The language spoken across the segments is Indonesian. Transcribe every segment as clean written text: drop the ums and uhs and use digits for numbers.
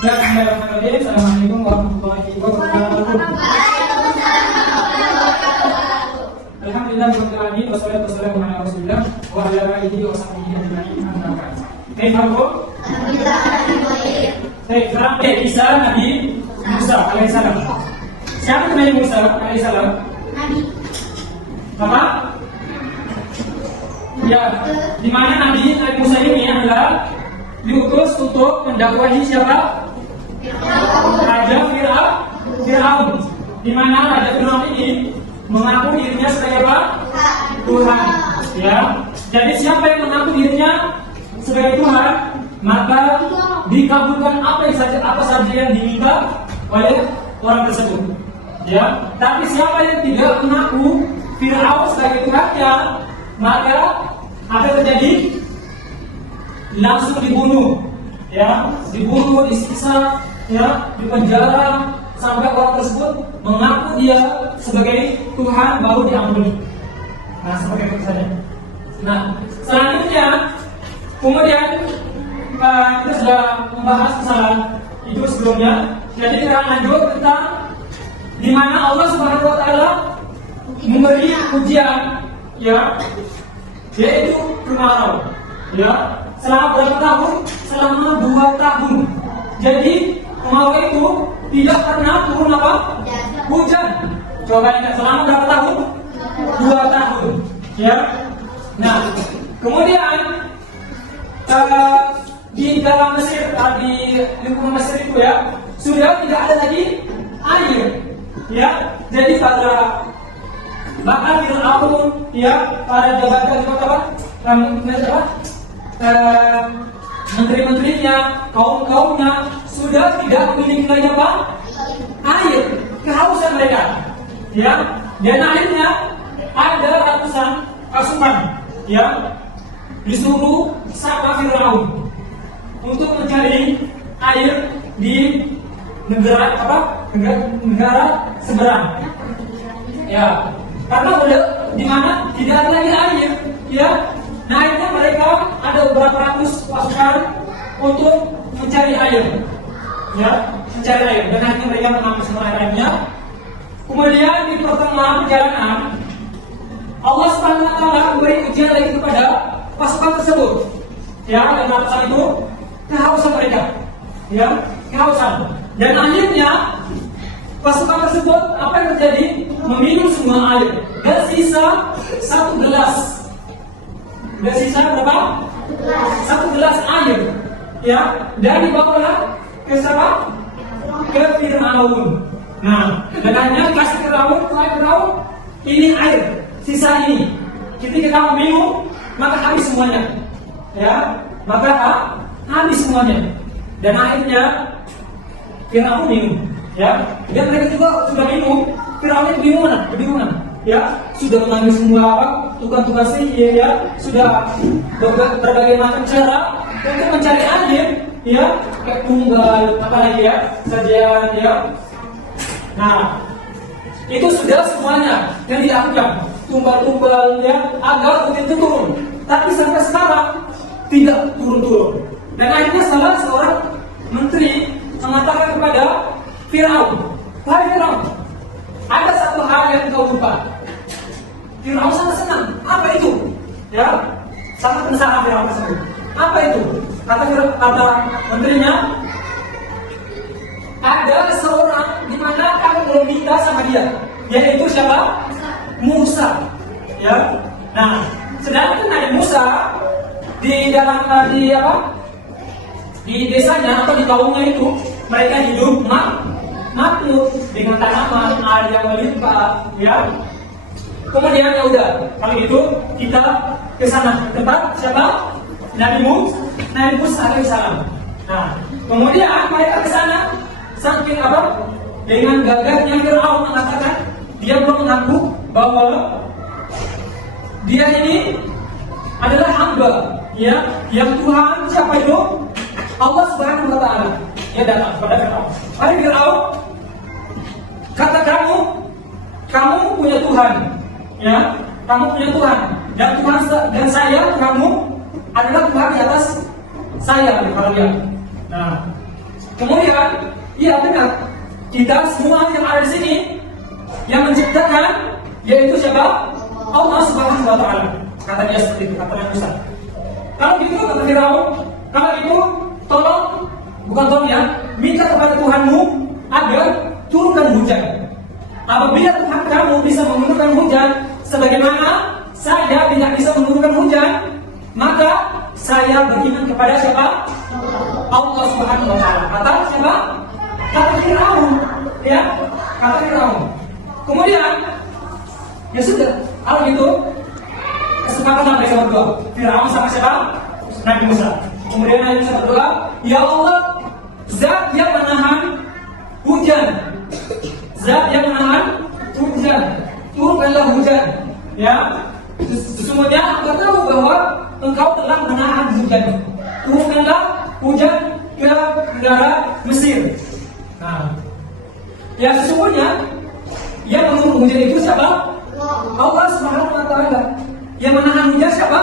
Ya, bismillahirrahmanirrahim. Assalamualaikum warahmatullahi wabarakatuh. Alhamdulillah rabbil alamin wassalatu wassalamu ala rasulillah wa ala alihi wa sahbihi ajma'in. Amma ba'd. Baik, Ibu. Baik, sekarang kisah Nabi Musa alaihissalam. Siapa Nabi Musa alaihissalam? Nabi. Apa? Ya, di mana Nabi Musa ini adalah diutus untuk mendakwahi siapa? Raja Fir'aun. Di mana Raja Fir'aun ini mengaku dirinya sebagai apa? Tuhan. Ya. Jadi siapa yang mengaku dirinya sebagai Tuhan, maka dikabulkan apa saja yang diminta oleh orang tersebut. Ya. Tapi siapa yang tidak mengaku Fir'aun sebagai Tuhannya, maka apa yang terjadi? Langsung dibunuh, ya, dibunuh, disiksa, ya, dipenjara sampai orang tersebut mengaku dia sebagai Tuhan baru diampuni. Nah, sebagai itu saja. Nah, selanjutnya, kemudian kita sudah membahas kesalahan itu sebelumnya. Jadi kita lanjut tentang di mana Allah Subhanahu Wa Taala memberi ujian, ya, yaitu kemarau, ya. Selama berapa tahun? Selama 2 tahun. Jadi kemarau itu tidak pernah turun apa? Hujan. Coba ingat, selama berapa tahun? 2 tahun. Ya. Nah, kemudian di dalam Mesir, di lingkungan Mesir itu ya, sudah tidak ada lagi air. Ya. Jadi pada bahkan Fir'aun, ya, para jabatan menteri-menterinya, kaum-kaumnya sudah tidak memiliki lagi apa? Air, kehausan mereka. Ya, dan akhirnya ada ratusan pasukan, ya, disuruh sama Fir'aun untuk mencari air di negara seberang. Ya, karena udah di mana tidak ada lagi air, ya. Nah, akhirnya mereka ada beberapa ratus pasukan untuk mencari air, ya, mencari air. Dan akhirnya mereka mengambil semua airnya. Kemudian di pertengahan perjalanan, Allah Subhanahu Wa Taala memberi ujian lagi kepada pasukan tersebut, ya, dan ratusan itu kehausan mereka, ya, kehausan. Dan akhirnya pasukan tersebut apa yang terjadi? Meminum semua air. Dan sisa 1 gelas. Dan sisa berapa? 1 gelas air, ya, dan dibawalah ke siapa? Ke Fir'aun. Nah, dan hanya kasih Fir'aun, ini air, sisa ini. Ketika kamu minum, maka habis semuanya, ya, maka habis semuanya. Dan akhirnya Fir'aun minum, ya, dan mereka juga sudah minum. Fir'aun itu kebingungan. Ya, sudah mengambil semua tukang-tukang sihir, ya, sudah berbagai macam cara untuk mencari air, ya, kayak tumbal, apalagi ya, sajian, ya. Nah, itu sudah semuanya yang dilakukan, tumbal-tumbal, ya, agar hujan itu turun. Tapi sampai sekarang tidak turun-turun. Dan akhirnya salah seorang menteri mengatakan kepada Fir'aun, "Hai Fir'aun, ada satu hal yang kau lupa." Fir'aun sangat senang. Apa itu? Ya, sangat penasaran Fir'aun tersebut. Apa itu? Kata menterinya, ada seorang di mana kamu belum minta sama dia, yaitu siapa? Musa. Ya. Nah, sedangkan Nabi Musa di dalam di desanya atau di kaumnya itu mereka hidup makmur dengan tanaman, air yang melimpah, ya. Kemudian ya udah, kalau gitu kita ke sana, tempat siapa? Nabi Musa alaihissalam. Nah, kemudian mereka ke sana saking apa? Dengan gagahnya Fir'aun mengatakan dia belum mengaku bahwa dia ini adalah hamba, ya, yang Tuhan siapa itu? Allah Subhanahu Wa Taala. Dia datang kepada Fir'aun. Hai Fir'aun, kata kamu punya Tuhan, ya, kamu punya Tuhan, dan saya, kamu adalah Tuhan di atas saya, kalau dia. Nah, Kemudian, iya benar, kita semua yang ada di sini yang menciptakan yaitu siapa? Allah Subhanahu wa Ta'ala. Kata dia seperti itu, kata Nabi Musa. Kalau gitu kata Firaun, kalau itu tolong, bukan tolong ya, minta kepada Tuhanmu agar turunkan hujan. Apabila Tuhan kamu bisa menurunkan hujan sebagaimana saya tidak bisa menurunkan hujan, maka saya beriman kepada siapa? Allah Subhanahu wa Ta'ala. Kata siapa? Kata Firaun, ya, kata Firaun. Kemudian, ya sudah, kalau gitu kesepakatan mereka berdua. Firaun sama siapa? Nabi Musa. Kemudian Nabi Musa berdoa, ya Allah, Zat yang menahan hujan, Zat yang menahan hujan, turunkanlah hujan. Ya, sesungguhnya Engkau tahu bahwa Engkau telah menahan hujan. Turunkanlah hujan ke negara Mesir. Nah, ya sesungguhnya yang menurunkan hujan itu siapa? Allah Subhanahu wa Ta'ala. Yang menahan hujan siapa?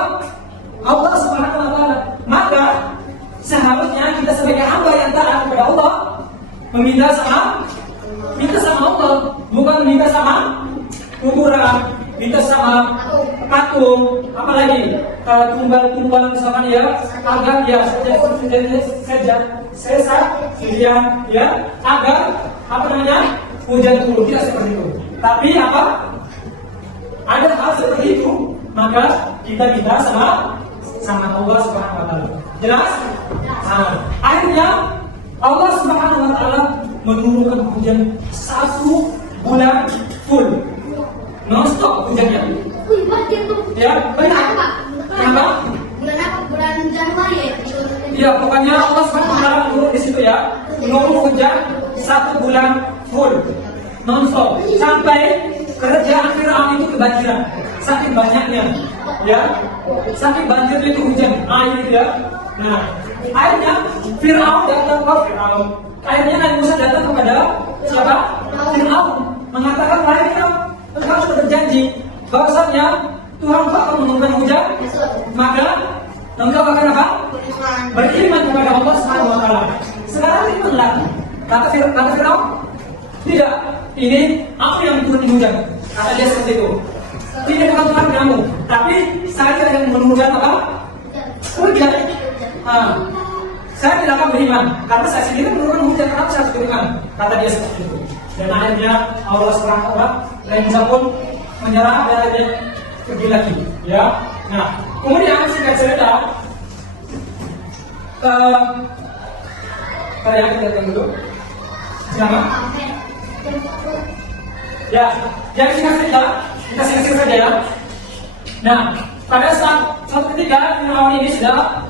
Allah Subhanahu wa Ta'ala. Maka seharusnya kita sebagai hamba yang taat kepada Allah minta sama Allah, bukan minta sama kuburan, minta sama patung, apalagi tumbal misalkan ya, agar ya agar apa namanya hujan turun, tidak seperti itu. Tapi apa? Ada hal seperti itu, maka kita minta sama Allah Subhanahu wa Ta'ala. Jelas? Nah, akhirnya Allah Subhanahu wa Ta'ala menurunkan hujan 1 bulan full, non-stop hujannya. Ya, benar. Kenapa? Bulan apa? Bulan Januari ya? Ya, pokoknya Allah Subhanahu wa Ta'ala menurun di situ ya, menurun hujan 1 bulan full, non-stop, sampai kerajaan Firaun itu kebanjiran, saking banyaknya, ya, saking banjirnya itu hujan air itu ya. Nah, akhirnya Firaun datang ke Firaun. Akhirnya Nabi Musa datang kepada siapa? Firaun, mengatakan, wahai Firaun, engkau sudah berjanji bahwasanya Tuhan akan menurunkan hujan, maka engkau akan apa? Beriman kepada Allah Subhanahu wa Ta'ala. Sekarang berimanlah. Kata Firaun, tidak, ini aku yang turunin hujan. Kata dia seperti itu. Tidak bukan Tuhan kamu, tapi saya yang menurunkan apa? Hujan. Saya tidak akan beriman karena saya sendiri menurunkan hujan. Kenapa saya harus beriman? Kata dia seperti itu. Dan akhirnya Allah Subhanahu wa Ta'ala, Nabi Musa pun menyerah dan akhirnya pergi lagi. Ya. Nah, kemudian singkat cerita, kalian kita lihat dulu. Siapa? Ya, jadi singkat cerita, kita singkat saja ya. Nah, pada saat ketika Firaun ini sudah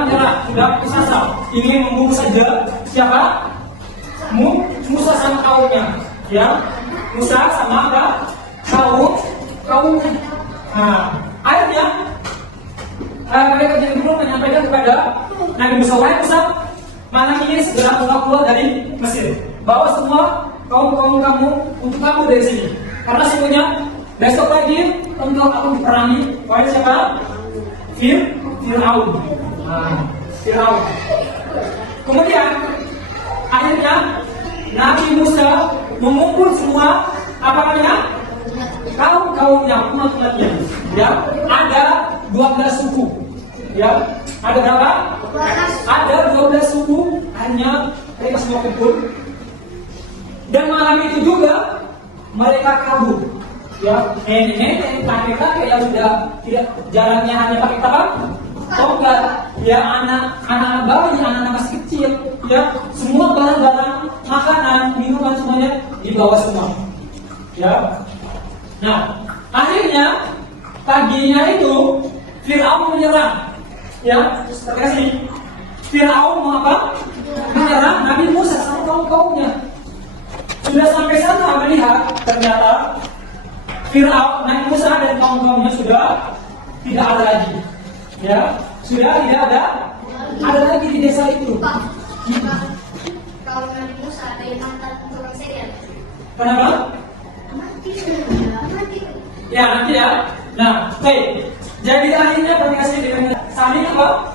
menyerah, sudah putus asa, ingin membunuh saja siapa? Musa sama kaumnya, ya. Musa sama apa? Kaumnya. Nah, akhirnya mereka jadi dulu menyampaikan kepada Nabi Musa, wahai Musa, malam ini segera keluar dari Mesir, bawa semua kaum kamu untuk kabur dari sini, karena sesungguhnya besok pagi engkau akan diperangi oleh siapa? Firaun. Firaun. Kemudian akhirnya Nabi Musa mengumpul semua apa namanya? Kaumnya, umat-umatnya. Ya, ada 12 suku. Ya, ada berapa? Ada 12 suku, hanya mereka semua kumpul. Dan malam itu juga mereka kabur. Ya, nenek-nenek, kakek-kakek yang sudah tidak jalannya hanya pakai apa? Tongkat. Ya, anak-anak bayi, anak-anak masih kecil. Ya, semua barang-barang makanan, minuman semuanya dibawa semua. Ya. Nah, akhirnya paginya itu Firaun menyerang. Ya, seperti ini. Firaun mau apa? Menyerang Nabi Musa sama kaum-kaumnya. Sudah sampai sana melihat ternyata Firaun, Nabi Musa dan kaum-kaumnya sudah tidak ada lagi. Ya, sudah tidak ada lagi di desa itu. Kalau Nabi Musa ada yang mantan tukang serial. Kenapa? Mati. Ya, nanti ya. Nah, baik. Jadi akhirnya komunikasi dengan saling apa?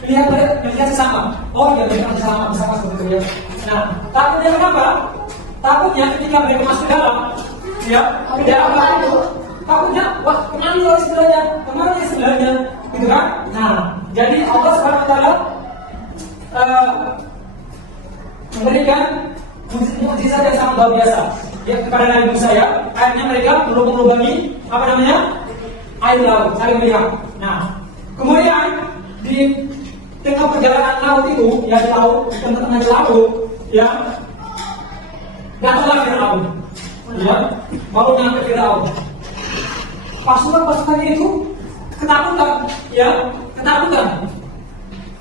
Melihat sesama. oh ya mereka bersama seperti itu ya. Nah, takutnya kenapa? Takutnya ketika mereka masuk dalam, ya, tidak apa itu. Takutnya, wah kemana orang sebelahnya, kemana yang sebelahnya, gitu kan? Nah, jadi Allah Subhanahu Wa Taala memberikan mukjizat yang sangat luar biasa ya kepada Nabi Musa ya. Akhirnya mereka melubangi apa namanya air laut, saling melihat. Nah, kemudian di tengah perjalanan laut itu, ya di laut, di tengah-tengah laut, ya datanglah Firaun, ya baru nyampe Firaun. Pasukan-pasukannya itu ketakutan, ya ketakutan.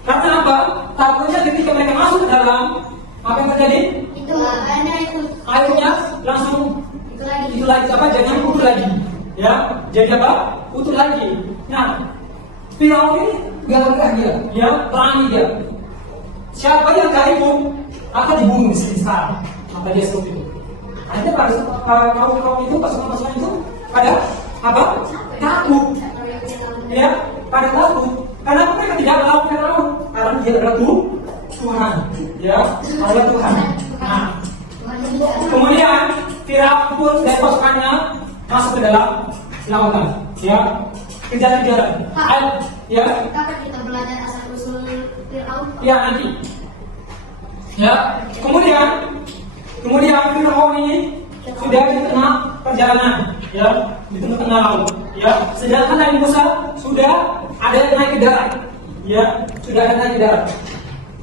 Karena apa? Takutnya ketika mereka masuk ke dalam, apa yang terjadi? Itu airnya itu. Airnya langsung Itu lagi apa? Jangan utuh lagi, ya. Jadi apa? Utuh lagi. Nah, Firaun ini gagah dia, ya berani dia. Siapa yang gak ikut akan dibunuh di sini sekarang. Maka dia seperti itu. Akhirnya para kaum itu, pasukan-pasukan itu pada apa? Takut, ya, pada takut. Karena mereka tidak melawan Firaun, karena dia adalah Tuhan, ya, adalah Tuhan. Nah, kemudian Firaun pun dan pasukannya masuk ke dalam lautan, ya, kejar-kejaran. Ya, Kapan kita belajar asal usul Firaun? ya nanti. Ya, kemudian Firaun ini sudah di tengah perjalanan, ya, di tengah laut, ya. Sedangkan Nabi Musa sudah ada yang naik ke darat, ya, sudah ada naik ke darat.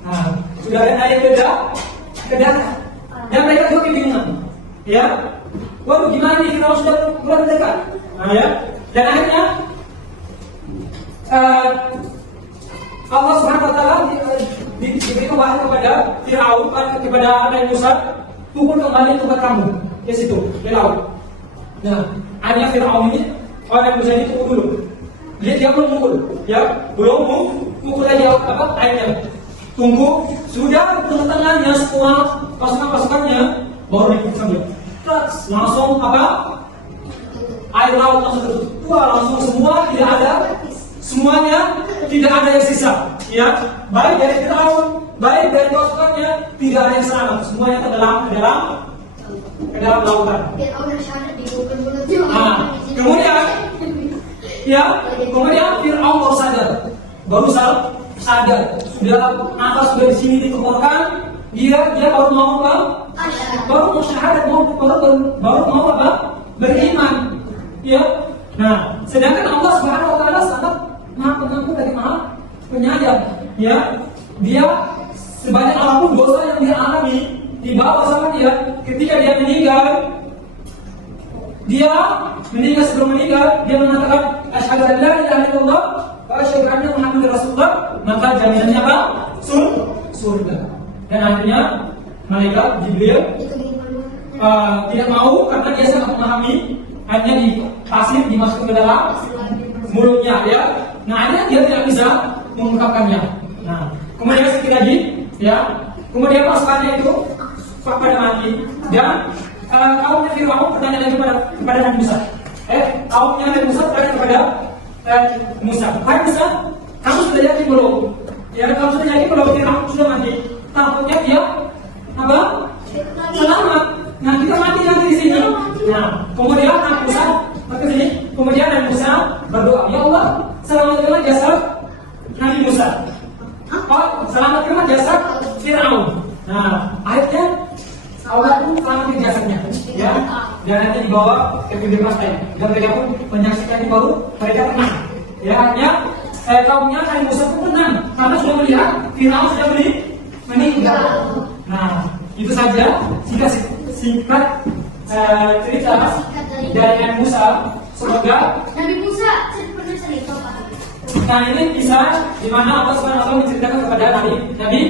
Nah, sudah ada naik ke darat. Dan mereka juga kebingungan, ya. Waduh, gimana nih Firaun sudah mulai mendekat? Nah, ya. Dan akhirnya Allah Subhanahu Wa Taala diberikan wahyu kepada Firaun, kepada Nabi Musa, pukul kembali tempat kamu ke situ, ke laut. Nah, akhirnya Firaun ini, Nabi Musa ini tunggu dulu. Dia belum mukul, ya, belum mukul lagi apa airnya. Tunggu, sudah tengah-tengahnya semua pasukan-pasukannya baru diputuskan dia. Langsung apa? Air laut langsung tertutup. Wah, langsung semua tidak ada. Semuanya tidak ada yang sisa, ya. Baik dari Firaun, baik dari pasukannya, tidak ada yang selamat. Semuanya ke dalam lautan. Nah, kemudian Firaun baru sadar, sudah nafas sudah di sini dikeluarkan, dia baru mau apa? Baru mau syahadat, baru mau apa? Beriman, ya. Nah, sedangkan Allah Subhanahu Wa Taala sangat Maha Pengampun dari Maha Penyayang, ya. Dia sebanyak apapun dosa yang dia alami dibawa sama dia, ketika dia meninggal sebelum meninggal dia mengatakan asyhadu an la ilaha illallah wa asyhadu anna muhammadar rasulullah, maka jaminannya apa? Surga. Dan akhirnya malaikat Jibril tidak mau karena dia sangat memahami, hanya di pasir dimasukkan ke dalam mulutnya, ya. Nah, akhirnya dia tidak bisa mengungkapkannya. Nah, kemudian sedikit lagi, ya. Kemudian pasukannya itu pada mati dan kaumnya Firaun bertanya lagi kepada Nabi Musa. Kaumnya Nabi Musa bertanya kepada Musa, "Hai Musa, kamu sudah yakin belum? Ya, kamu sudah yakin belum Firaun sudah mati? Takutnya dia apa? Selamat. Nah, kita mati nanti di sini." Nah, kemudian Nabi Musa ke sini. Kemudian Nabi Musa berdoa, "Ya Allah, selamatkanlah jasad Nabi Musa. Selamatkanlah jasad Firaun." Nah, akhirnya Allah pun selamatkan jasadnya, ya. Dan nanti dibawa ke pinggir pantai. Dan mereka pun menyaksikan ini, baru mereka tenang. Ya, akhirnya kaumnya Nabi Musa pun tenang karena sudah melihat Firaun sudah meninggal. Nah, itu saja singkat cerita dari Nabi Musa. Semoga Nabi Musa pernah cerita Pak. Nah, ini bisa di mana Allah Subhanahu wa taala menceritakan kepada Nabi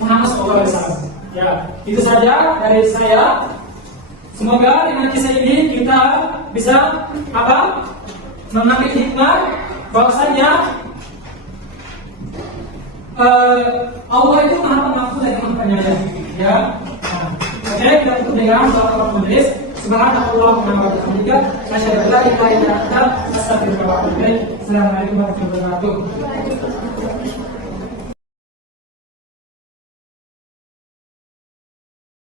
Muhammad SAW. Ya, itu saja dari saya. Semoga dengan kisah ini kita bisa apa? Mengambil hikmah bahwasanya Allah itu Maha Pengampun dan Maha Penyayang. Ya. Nah, oke, kita tutup dengan doa majelis. Subhanallahumma wa bihamdika, asyhadu an la ilaha illa anta, astaghfiruka wa atubu ilaik. Assalamualaikum warahmatullahi wabarakatuh.